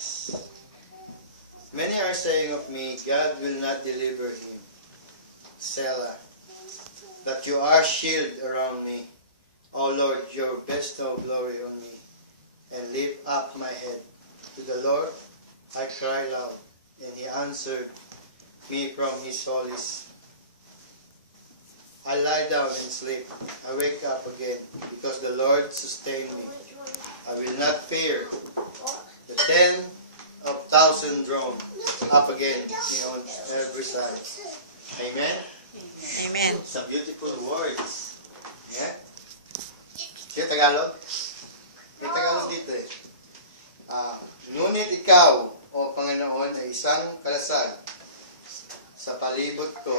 6. Many are saying of me, God will not deliver him. Selah. That you are shield around me. O Lord, your bestow glory on me, and lift up my head. To the Lord I cry loud, and he answered me from his holy. I lie down and sleep. I wake up again, because the Lord sustained me. I will not fear the 10,000 drawn up against me on every side. Amen? Amen. Some beautiful words. Yeah? Sige, Tagalog? May Tagalog dito eh. Ngunit ikaw, O Panginoon, ay isang kalasag sa palibot ko,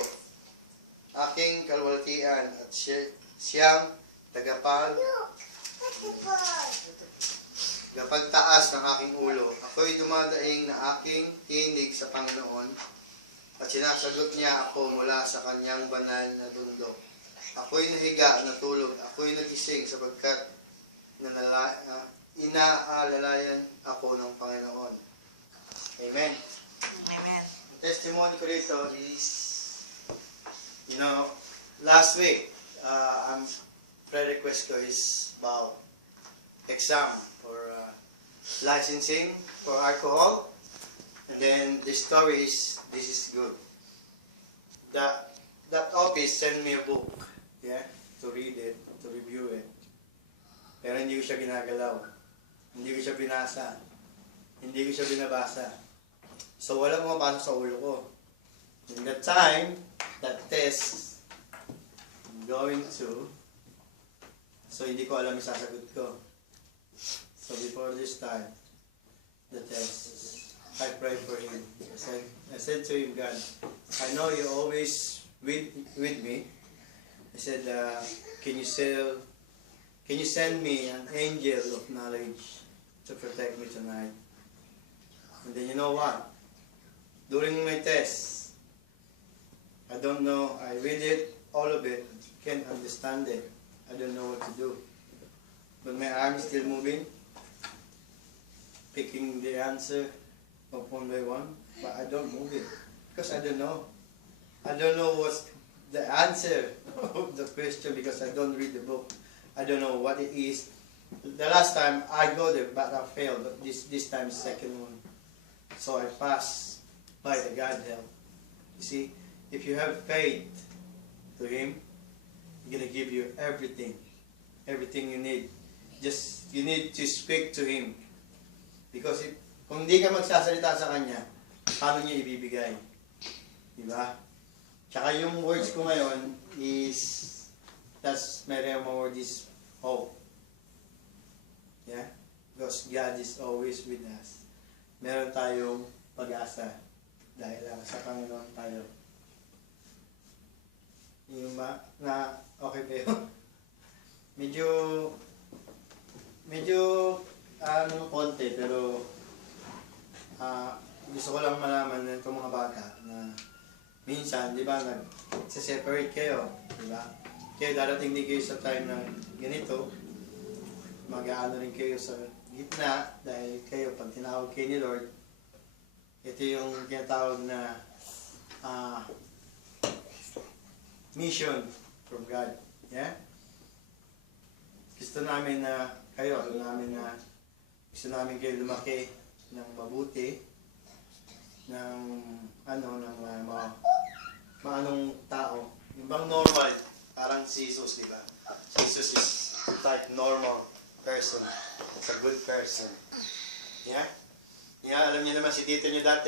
aking kalwaltian at siyang tagapagtaas ng aking ulo. Ako'y dumadaing na aking tinig sa Panginoon at sinasagot niya ako mula sa kanyang banal na bundok. Ako'y nahiga, natulog, ako'y nagising sapagkat inaalalayan ako ng Panginoon. Amen. Amen. Ang testimony ko dito is, last week, ang prayer request ko is about exam for licensing for alcohol. And then the story is, this is good. That office sent me a book, to read it, to review it. Pero hindi ko siya ginagalaw. Hindi ko siya binasa. Hindi ko siya binabasa. So wala pumapasok sa ulo ko. In that time, that test, I'm going to, so hindi ko alam yung sasagot ko. So before this time, the test, I prayed for him. I said to him, God, I know you're always with me. I said, can you send me an angel of knowledge to protect me tonight? And then you know what? During my test, I don't know, I read it, all of it, can't understand it. I don't know what to do. But my arm is still moving, picking the answer of one by one, but I don't move it, because I don't know. I don't know what's the answer of the question, because I don't read the book. I don't know what it is. The last time I go there, but I failed, but this time is second one. So I passed by the God help. You see, if you have faith to Him, He's going to give you everything. Everything you need. Just, you need to speak to Him. Because kung hindi ka magsasalita sa Kanya, paano niya ibibigay? Diba? Tsaka yung words ko ngayon is, that's my word is hope. Yeah? Because God is always with us. Meron tayong pag-asa dahil sa Panginoon tayo. Yung okay ba yun? medyo konti, pero gusto ko lang malaman ng mga bata na minsan, di ba, nag-separate kayo, di ba? Kayo darating din kayo sa time na ganito, mag-aano rin kayo sa gitna, dahil kayo, pag tinawag kayo ni Lord, ito yung tinatawag na mission from God. Yeah? Gusto namin na kayo, gusto namin kayo lumaki ng mabuti, ng maanong tao. Yung bang normal, parang si Jesus, di ba? Jesus is like normal person. It's a good person. Yeah? Yeah, alam niyo naman si tito niyo dati,